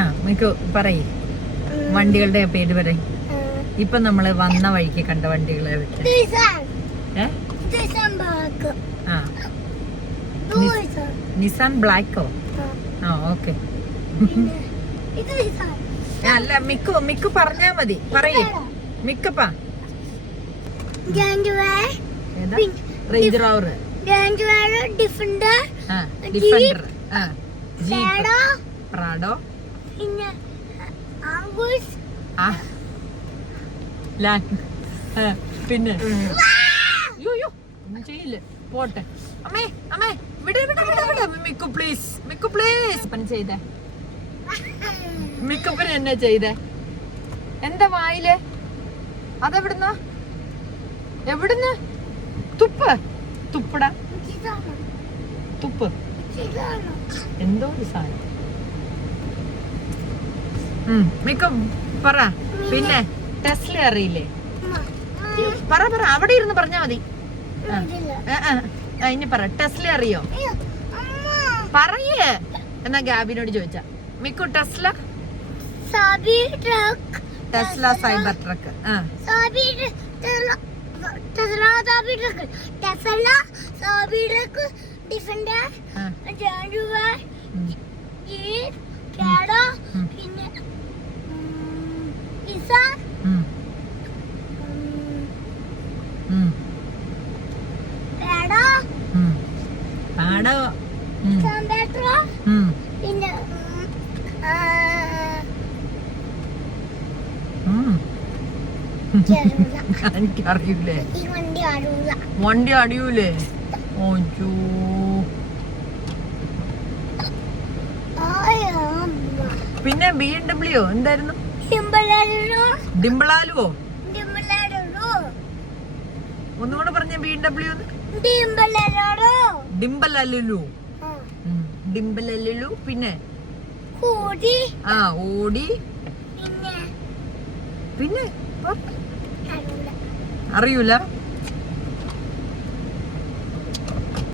ആ മിക്കു പറയ്, വണ്ടികളുടെ പേര് പറയും. ഇപ്പൊ നമ്മള് വന്ന വഴിക്ക് കണ്ട വണ്ടികളെ നിസാൻ ബ്ലാക്കോ? ആ ഓക്കെ. അല്ല മിക്കു പറഞ്ഞാ മതി. പറയേ മിക്കപ്പാ. Range Rover, Defender, Jeep, Prado, പിന്നെ ഒന്നും ചെയ്യില്ല. പോട്ടെ അമ്മേ അമ്മേ ഇവിടെ മിക്കു പ്ലീസ്, മിക്കു പ്ലീസ്. പണി ചെയ്തേ മിക്കപ്പിന് എന്നെ ചെയ്തേ. എന്താ വായില്? അതെവിടുന്ന? എവിടുന്ന്? തുപ്പ്, തുപ്പട, തുപ്പ്. എന്തോ ഒരു സാധനം. മിക്ക പറ. പിന്നെ ടെസ്ല അറിയില്ലേ? പറ പറ, അവിടെ ഇരുന്ന് പറഞ്ഞാ മതി. ഇനി പറ, ടെസ്ല അറിയോ? പറയേ. എന്നാ ഗാബിനോട് ചോദിച്ചാ. Mikku Tesla, Tesla Cybertruck. Defender, എനിക്കറിയൂലേ. വണ്ടി അടിയൂലേ? ഓജോ. പിന്നെ BMW എന്തായിരുന്നു? ഡിംബിളാലുവോ? ഒന്നുകൂടെ പറഞ്ഞ BMW. ഡിംബലല്ലു, ഡിംബലല്ലു. പിന്നെ ഓടി. പിന്നെ അറിയൂല.